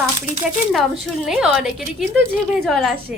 পাপড়ি চাটের নাম শুনলেই অনেকেরই কিন্তু জিভে জল আসে।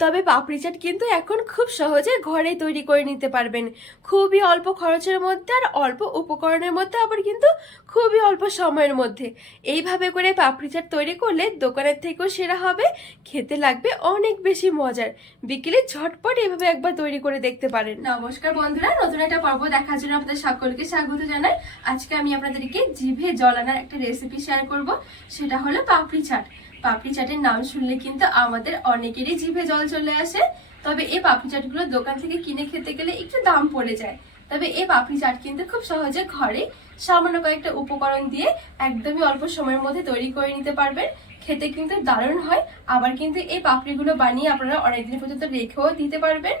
তবে পাপড়ি চাট কিন্তু এখন খুব সহজে ঘরে তৈরি করে নিতে পারবেন। খুবই অল্প খরচের মধ্যে আর অল্প উপকরণের মধ্যে আবার কিন্তু খুবই অল্প সময়ের মধ্যে। এইভাবে করে পাপড়ি চাট তৈরি করলে দোকানের থেকেও সেরা হবে, খেতে লাগবে অনেক বেশি মজার। বিকেলে ঝটপট এভাবে একবার তৈরি করে দেখতে পারেন। নমস্কার বন্ধুরা, নতুন একটা পর্ব দেখার জন্য আপনাদের সকলকে স্বাগত জানাই। আজকে আমি আপনাদেরকে জিভে জল আনার একটা রেসিপি শেয়ার করব, সেটা হলো পাপড়ি চাট। পাপড়ি চাটের নাম শুনলে কিন্তু আমাদের অনেকেরই জিভে জল চলে আসে। তবে এই পাপড়ি চাটগুলো দোকান থেকে কিনে খেতে গেলে একটু দাম পড়ে যায়। তবে এই পাপড়ি চাট কিন্তু খুব সহজে ঘরে সামান্য কয়েকটা উপকরণ দিয়ে একদমই অল্প সময়ের মধ্যে তৈরি করে নিতে পারবেন। খেতে কিন্তু দারুণ হয়। আবার কিন্তু এই পাপড়িগুলো বানিয়ে আপনারা অনেকদিন পর্যন্ত রেখেও দিতে পারবেন।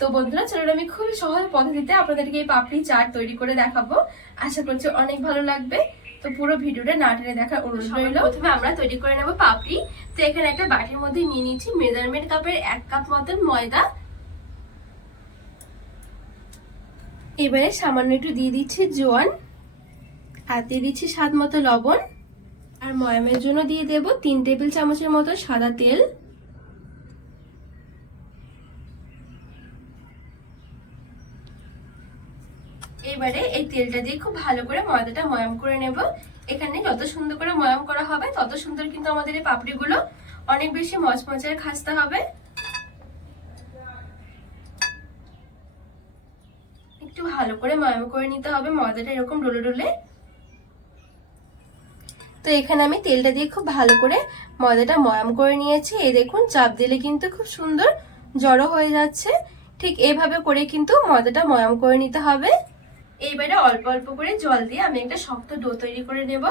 তো বন্ধুরা, চলুন আমি খুবই সহজ পদ্ধতিতে আপনাদেরকে এই পাপড়ি চাট তৈরি করে দেখাবো। আশা করছি অনেক ভালো লাগবে। তো পুরো ভিডিওটা না টেনে দেখার অনুরোধ রইল। প্রথমে আমরা তৈরি করে নেব পাপড়ি। তো এখানে একটা বাটির মধ্যে নিয়ে নিচ্ছি মেজারমেন্ট কাপের এক কাপ মতন ময়দা। এবারে সামান্য একটু দিয়ে দিচ্ছি জোয়ান আর দিয়ে দিচ্ছি স্বাদ মতো লবণ। আর ময়ামের জন্য দিয়ে দেব তিন টেবিল চামচের মতো সাদা তেল। এবারে এই তেলটা দিয়ে খুব ভালো করে ময়দাটা ময়াম করে নেব। এখানে যত সুন্দর করে ময়াম করা হবে, তত সুন্দর কিন্তু আমাদের এই পাপড়িগুলো অনেক বেশি মচমচের খাসতে হবে। একটু ভালো করে ময়াম করে নিতে হবে, ময়দাটা এরকম ডলে ডলে। তো এখানে আমি তেলটা দিয়ে খুব ভালো করে ময়দাটা ময়াম করে নিয়েছি। এই দেখুন, চাপ দিলে কিন্তু খুব সুন্দর জড়ো হয়ে যাচ্ছে। ঠিক এইভাবে করে কিন্তু ময়দাটা ময়াম করে নিতে হবে। এইবারে অল্প অল্প করে জল দিয়ে আমি একটা শক্ত ডো তৈরি করে নেব।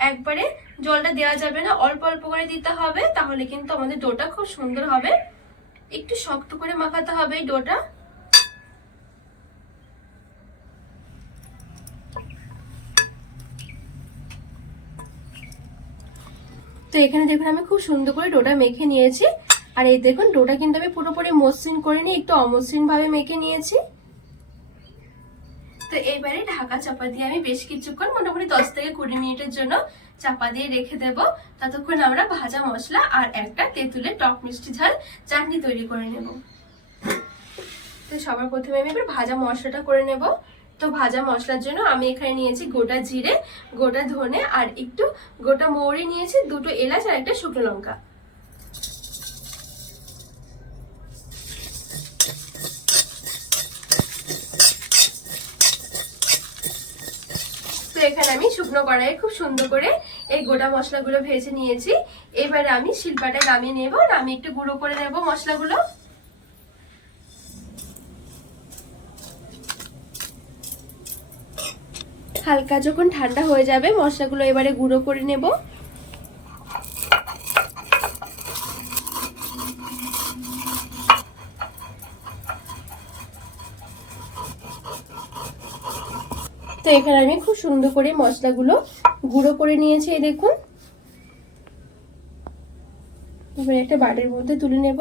একবারে জলটা দেওয়া যাবে না, অল্প অল্প করে দিতে হবে, তাহলে কিন্তু আমাদের ডোটা খুব সুন্দর হবে। একটু শক্ত করে মাখাতে হবে এই ডোটা। তো এখানে দেখুন, আমি খুব সুন্দর করে ডোটা মেখে নিয়েছি। আর এই দেখুন, ডোটা কিন্তু আমি পুরোপুরি মসৃণ করে নিয়ে একটু অমসৃণ ভাবে মেখে নিয়েছি। এবারে ঢাকা চাপা দিয়ে আমি বেশ কিছুক্ষণ মোটামুটি দশ থেকে কুড়ি মিনিটের জন্য চাপা দিয়ে রেখে দেব। ততক্ষণ আমরা ভাজা মশলা আর একটা তেঁতুলের টক মিষ্টি ঝাল চাটনি তৈরি করে নেব। তো সবার প্রথমে আমি এবার ভাজা মশলাটা করে নেব। তো ভাজা মশলার জন্য আমি এখানে নিয়েছি গোটা জিরে, গোটা ধনে আর একটু গোটা মৌরি নিয়েছি, দুটো এলাচ আর একটা শুকনো লঙ্কা তো এখানে আমি শুকনো কড়াইয়ে খুব সুন্দর করে এই গোটা মশলাগুলো ভেজে নিয়েছি। এবারে আমি শিল্পাটা নামিয়ে নেব আমি একটু গুঁড়ো করে নেব মশলাগুলো। হালকা যখন ঠান্ডা হয়ে যাবে, মশলাগুলো এবারে গুঁড়ো করে নেব। তো এখানে আমি খুব সুন্দর করে মশলাগুলো গুঁড়ো করে নিয়েছি, এই দেখুন। এবার একটা বাটির মধ্যে তুলে নেব।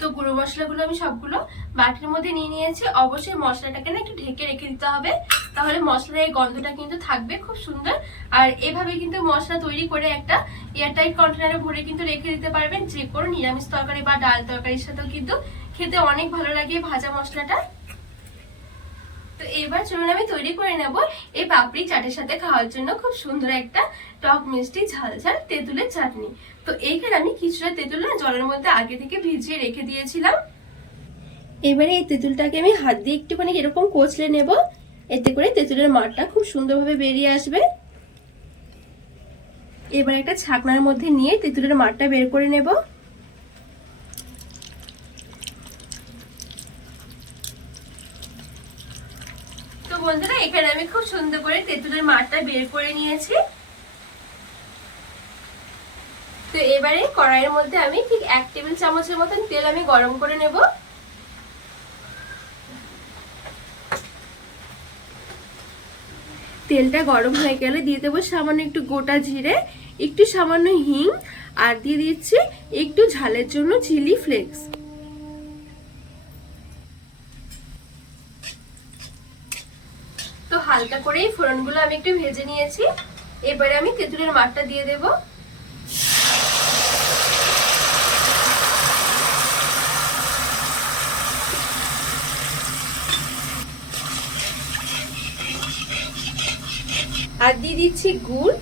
তো গুঁড়ো মশলাগুলো আমি সবগুলো বাটির মধ্যে নিয়ে নিয়েছি। অবশ্যই মশলাটাকে না একটু ঢেকে রেখে দিতে হবে। তাহলে মশলার এই গন্ধটা কিন্তু থাকবে খুব সুন্দর। আর এভাবে কিন্তু মশলা তৈরি করে একটা এয়ারটাইট কন্টেনারে ভরে কিন্তু রেখে দিতে পারবেন। যে কোনো নিরামিষ তরকারি বা ডাল তরকারির সাথেও কিন্তু খেতে অনেক ভালো লাগে ভাজা মশলাটা। তো এবার চলুন আমি তৈরি করে নেব এই পাপড়ি চাটের সাথে খাওয়ার জন্য খুব সুন্দর একটা টক মিষ্টি ঝাল ঝাল তেঁতুলের চাটনি। তো এইখানে আমি কিছুটা তেঁতুল না জলের মধ্যে আগে থেকে ভিজিয়ে রেখে দিয়েছিলাম। এবারে এই তেঁতুলটাকে আমি হাত দিয়ে একটুখানি এরকম কচলে নেব। এতে করে তেঁতুলের মাঠটা খুব সুন্দরভাবে বেরিয়ে আসবে। এবার একটা ছাকনার মধ্যে নিয়ে তেঁতুলের মাঠটা বের করে নেব। বন্ধুরা, এখানে আমি খুব সুন্দর করে তেঁতুলের মাঠটা বের করে নিয়েছি। তো এবারে কড়াইয়ের মধ্যে আমি ঠিক এক টেবিল চামচের মতন তেল আমি গরম করে নেব। তেলটা গরম হয়ে গেলে দিয়ে দেবো সামান্য একটু গোটা জিরে, একটু সামান্য হিং, আর দিয়ে দিচ্ছি একটু ঝালের জন্য চিলি ফ্লেক্স তো হালকা করেই ফোড়নগুলো আমি একটু ভেজে নিয়েছি। এবারে আমি তেঁতুলের মাঠটা দিয়ে দেব। আর দিয়ে দিচ্ছি গুড়।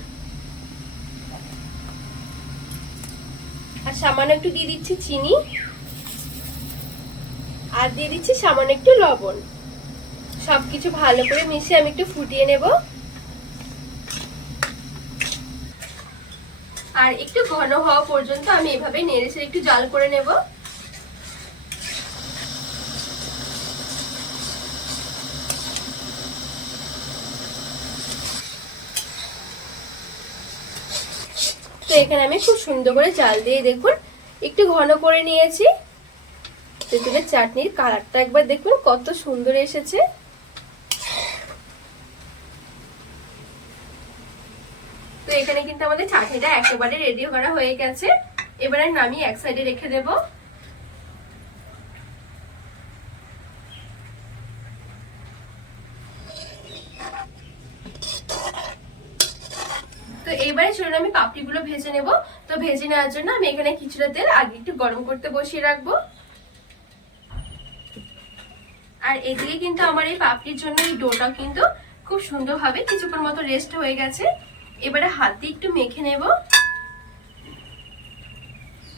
আর সামান্য একটু দিয়ে দিচ্ছি চিনি। আর দিয়ে দিচ্ছি সামান্য একটু লবণ। সবকিছু ভালো করে মিশিয়ে আমি একটু ফুটিয়ে নেব। আর একটু ঘন হওয়া পর্যন্ত আমি এভাবে নেড়েছে একটু জাল করে নেব। তো এখানে আমি খুব সুন্দর করে জাল দিয়ে দেখুন, একটু ঘন করে নিয়েছি। তেঁতুলের চাটনির কালারটা একবার দেখুন, কত সুন্দর এসেছে। এখানে কিন্তু আমাদের চাটনিটা একেবারে রেডি করা হয়ে গেছে। এবারে নামিয়ে এক সাইডে রেখে দেব। তো এইবারে চলুন আমি পাপড়িগুলো ভেজে নেব। তো ভেজে নেওয়ার জন্য আমি এখানে কিছুটা তেল আগে একটু গরম করতে বসিয়ে রাখব। আর এদিকে কিন্তু আমার এই পাপড়ির জন্য এই ডোটা কিন্তু খুব সুন্দরভাবে কিছুক্ষণ মতো রেস্ট হয়ে গেছে। এবারে হাত একটু মেখে নেব।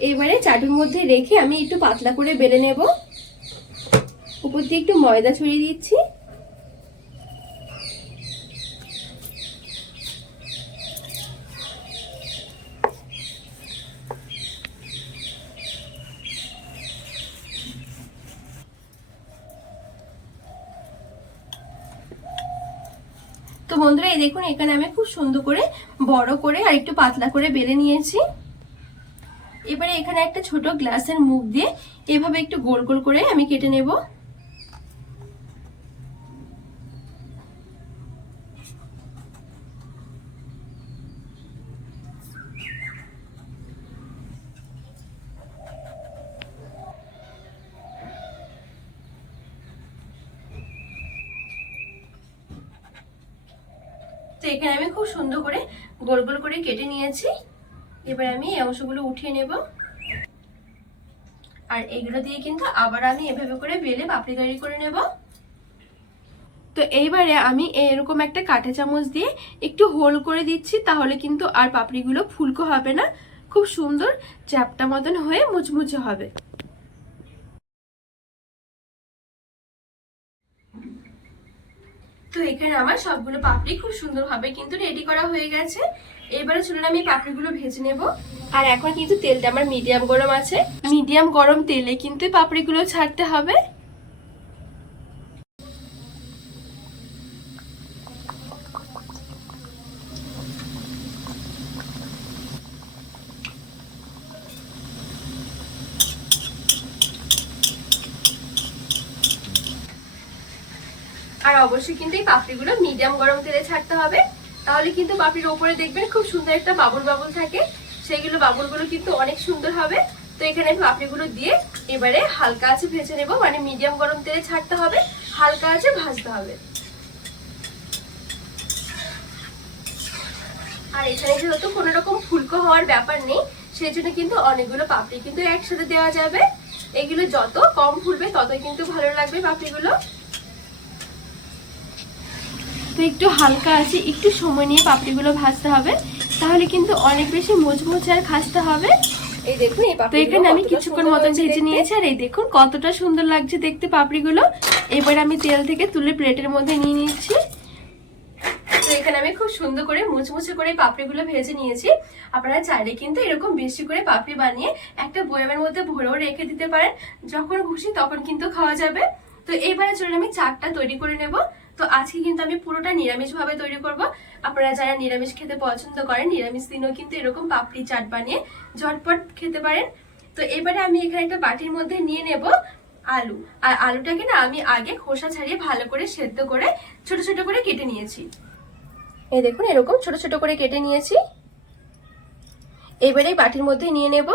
এবারে চাটুর মধ্যে রেখে আমি একটু পাতলা করে বেলে নেব। উপর দিয়ে একটু ময়দা ছড়িয়ে দিচ্ছি তো বন্ধুরা এই দেখুন, এখানে আমি খুব সুন্দর করে, বড় করে আর একটু পাতলা করে বেলে নিয়েছি। এবারে এখানে একটা ছোট গ্লাসের মুখ দিয়ে এভাবে একটু গোল গোল করে আমি কেটে নেব তো এখানে আমি খুব সুন্দর করে গোল গোল করে কেটে নিয়েছি। এবার আমি এই অংশগুলো উঠিয়ে নেব। আর এগুলো দিয়ে কিন্তু আবার আমি এভাবে করে বেলে পাপড়ি তৈরি করে নেব। তো এইবারে আমি এরকম একটা কাঁটা চামচ দিয়ে একটু হোল করে দিচ্ছি, তাহলে কিন্তু আর পাপড়িগুলো ফুলকো হবে না। খুব সুন্দর চ্যাপটা মতন হয়ে মুচমুচে হবে। তো এখানে আমার সবগুলো পাপড়ি খুব সুন্দরভাবে কিন্তু রেডি করা হয়ে গেছে। এবারে চলুন আমি পাপড়িগুলো ভেজে নেব। আর এখন কিন্তু তেলটা আমার মিডিয়াম গরম আছে। মিডিয়াম গরম তেলে কিন্তু পাপড়িগুলো ছাড়তে হবে। আর অবশ্যই কিন্তু এই পাপড়িগুলো মিডিয়াম গরম তেলে ছাড়তে হবে। তাহলে কিন্তু পাপড়ির ওপরে দেখবেন খুব সুন্দর একটা বাবুল বাবুল থাকে। সেইগুলো বাবুলগুলো কিন্তু অনেক সুন্দর হবে। তো এখানে আমি পাপড়িগুলো দিয়ে এবারে হালকা আছে ভেজে নেব। মানে মিডিয়াম গরম তেলে ছাড়তে হবে, হালকা আছে ভাজতে হবে। আর এখানে যেহেতু কোনো রকম ফুলকো হওয়ার ব্যাপার নেই, সেই জন্য কিন্তু অনেকগুলো পাপড়ি কিন্তু একসাথে দেওয়া যাবে। এগুলো যত কম ফুলবে ততই কিন্তু ভালো লাগবে পাপড়িগুলো। তো একটু হালকা আছে একটু সময় নিয়ে পাপড়িগুলো ভাজতে হবে। তাহলে কিন্তু অনেক বেশি মুচমুচে আর খাসতে হবে। এই দেখুন এই তো এখানে আমি কিছুক্ষণ মতন ভেজে নিয়েছি আর এই দেখুন কতটা সুন্দর লাগছে দেখতে পাপড়িগুলো। এবার আমি তেল থেকে তুলে প্লেটের মধ্যে নিয়ে নিচ্ছি। তো এখানে আমি খুব সুন্দর করে মুচমুচে করে পাপড়িগুলো ভেজে নিয়েছি। আপনারা চাইলে কিন্তু এরকম বেশি করে পাপড়ি বানিয়ে একটা বয়ামের মধ্যে ভরেও রেখে দিতে পারেন। যখন খুশি তখন কিন্তু খাওয়া যাবে। তো এইবারে চলুন আমি চাটটা তৈরি করে নেব। তো আজকে কিন্তু আমি পুরোটা নিরামিষ ভাবে তৈরি করব। আপনারা যারা নিরামিষ খেতে পছন্দ করেন, নিরামিষ দিনও কিন্তু এরকম পাপড়ি, চাট বানিয়ে ঝটপট খেতে পারেন। তো এবারে আমি এখানে একটা বাটির মধ্যে নিয়ে নেব আলু। আর আলুটাকে না আমি আগে খোসা ছাড়িয়ে ভালো করে সেদ্ধ করে ছোট ছোট করে কেটে নিয়েছি। এই দেখুন, এরকম ছোট ছোট করে কেটে নিয়েছি। এবারে বাটির মধ্যে নিয়ে নেব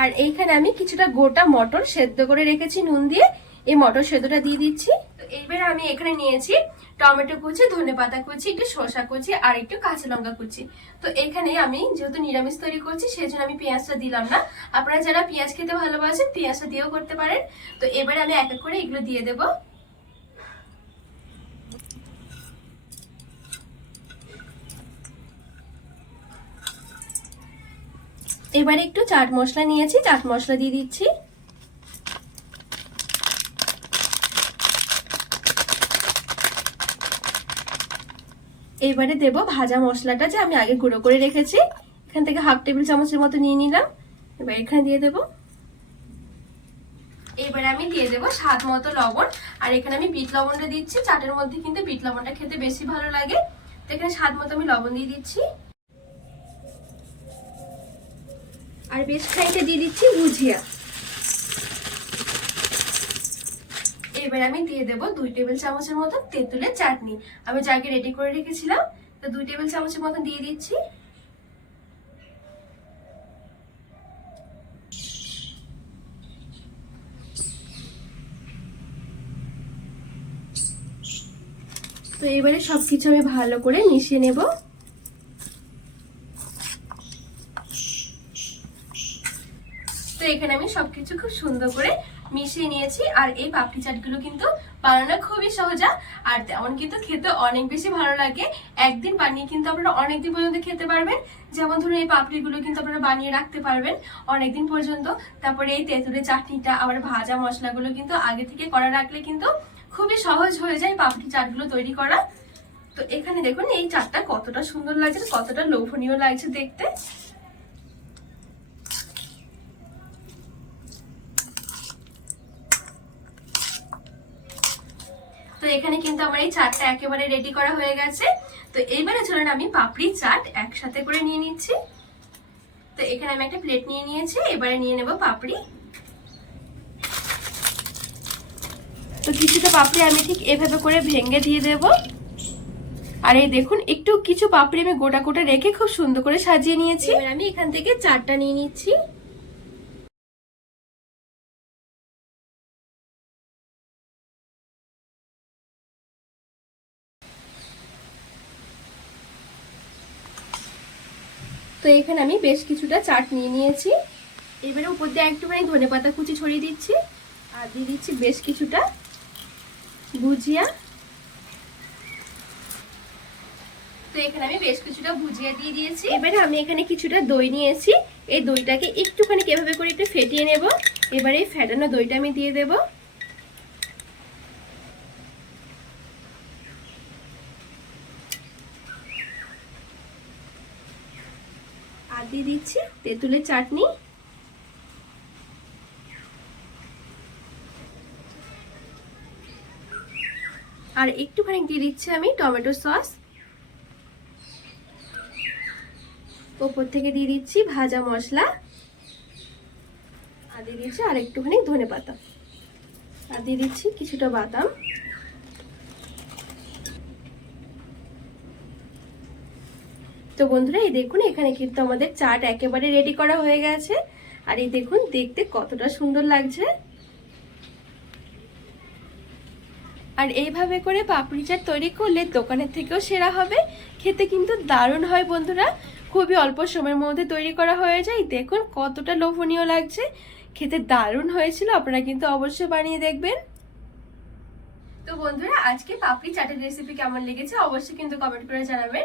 আর এইখানে আমি কিছুটা গোটা মটর সেদ্ধ করে রেখেছি নুন দিয়ে। এই মটর সেদ্ধটা দিয়ে দিচ্ছি। এইবার আমি এখানে নিয়েছি টমেটো কুচি, ধনে পাতা কুচি, একটু শসা কুচি আর একটু কাঁচা লঙ্কা কুচি। তো এখানে আমি যেহেতু নিরামিষ তৈরি করছি সেই জন্য আমি পেঁয়াজটা দিলাম না। আপনারা যারা পেঁয়াজ খেতে ভালোবাসেন, পেঁয়াজটা দিয়েও করতে পারেন। তো এবারে আমি এক এক করে এগুলো দিয়ে দেবো। এবারে একটু চাট মশলা নিয়েছি, চাট মশলা দিয়ে দিচ্ছি। এবারে দেব ভাজা মশলাটা যে আমি আগে গুঁড়ো করে রেখেছি। এখান থেকে হাফ টেবিল চামচের মতো নিয়ে নিলাম। এবার এখানে দিয়ে দেব। এবারে আমি দিয়ে দেবো স্বাদ মতো লবণ। আর এখানে আমি বিট লবণটা দিচ্ছি। চাটের মধ্যে কিন্তু বিট লবণটা খেতে বেশি ভালো লাগে। তো এখানে স্বাদ মতো আমি লবণ দিয়ে দিচ্ছি। আর বেশ খাইতে দিয়ে দিচ্ছি ভুজিয়া। এবার আমি দিয়ে দেব দুই টেবিল চামচের মতন তেঁতুলের চাটনি। আমি যাকে রেডি করে রেখেছিলাম, তো দুই টেবিল চামচের মতন দিয়ে দিচ্ছি। তো এবারে সবকিছু আমি ভালো করে মিশিয়ে নেব। তো এখানে আমি সবকিছু খুব সুন্দর করে মিশিয়ে নিয়েছি। আর এই পাপড়ি চাটগুলো কিন্তু বানানো খুবই সহজা আর তেমন কিন্তু খেতে অনেক বেশি ভালো লাগে। একদিন বানিয়ে কিন্তু আপনারা অনেকদিন পর্যন্ত খেতে পারবেন। যেমন ধরুন এই পাপড়িগুলো কিন্তু আপনারা বানিয়ে রাখতে পারবেন অনেকদিন পর্যন্ত। তারপরে এই তেঁতুলের চাটনিটা, আবার ভাজা মশলাগুলো কিন্তু আগে থেকে করা রাখলে কিন্তু খুবই সহজ হয়ে যায় পাপড়ি চাটগুলো তৈরি করা। তো এখানে দেখুন, এই চাটটা কতটা সুন্দর লাগছে, কতটা লোভনীয় লাগছে দেখতে। তো এখানে কিন্তু আমার এই চাটটা একেবারে রেডি করা হয়ে গেছে। তো এইবারে চলুন আমি পাপড়ি, চাট একসাথে করে নিয়ে নিচ্ছি। তো এখানে আমি একটা প্লেট নিয়ে নিয়েছি, এবারে নিয়ে নেব পাপড়ি। তো কিছুটা পাপড়ি আমি ঠিক এভাবে করে ভেঙে দিয়ে দেব। আর এই দেখুন, একটু কিছু পাপড়ি আমি গোটা গোটা রেখে খুব সুন্দর করে সাজিয়ে নিয়েছি। এবার আমি এখান থেকে চারটা নিয়ে নিচ্ছি। তো এখানে আমি বেশ কিছুটা চাট নিয়ে নিয়েছি। এবারে উপর দিয়ে একটুখানি ধনে পাতা কুচি ছড়িয়ে দিচ্ছি। আর দিয়ে দিচ্ছি বেশ কিছুটা ভুজিয়া। তো এখানে আমি বেশ কিছুটা ভুজিয়া দিয়ে দিয়েছি। এবারে আমি এখানে কিছুটা দই নিয়েছি। এই দইটাকে একটুখানি এভাবে করে একটু ফেটিয়ে নেব? এবারে ফেটানো দইটা আমি দিয়ে দেবো আর দিয়ে দিচ্ছি, তেঁতুলের চাটনি। আর একটুখানি দিয়ে দিচ্ছি আমি টমেটো সস। ওপর থেকে দিয়ে দিচ্ছি ভাজা মশলা। আর দিয়ে দিচ্ছি আর একটুখানি ধনে পাতা আর দিয়ে দিচ্ছি কিছুটা বাদাম। তো বন্ধুরা, এই দেখুন, এখানে কিন্তু আমাদের চাট একেবারে রেডি করা হয়ে গেছে। আর এই দেখুন, দেখতে কতটা সুন্দর লাগছে। আর এইভাবে করে পাপড়ি চাট তৈরি করলে দোকানের থেকেও সেরা হবে। খেতে কিন্তু দারুণ হয় বন্ধুরা। খুবই অল্প সময়ের মধ্যে তৈরি করা হয়ে যায়। দেখুন, কতটা লোভনীয় লাগছে। খেতে দারুণ হয়েছিল, আপনারা কিন্তু অবশ্যই বানিয়ে দেখবেন। তো বন্ধুরা, আজকে পাপড়ি চাটের রেসিপি কেমন লেগেছে অবশ্যই কিন্তু কমেন্ট করে জানাবেন।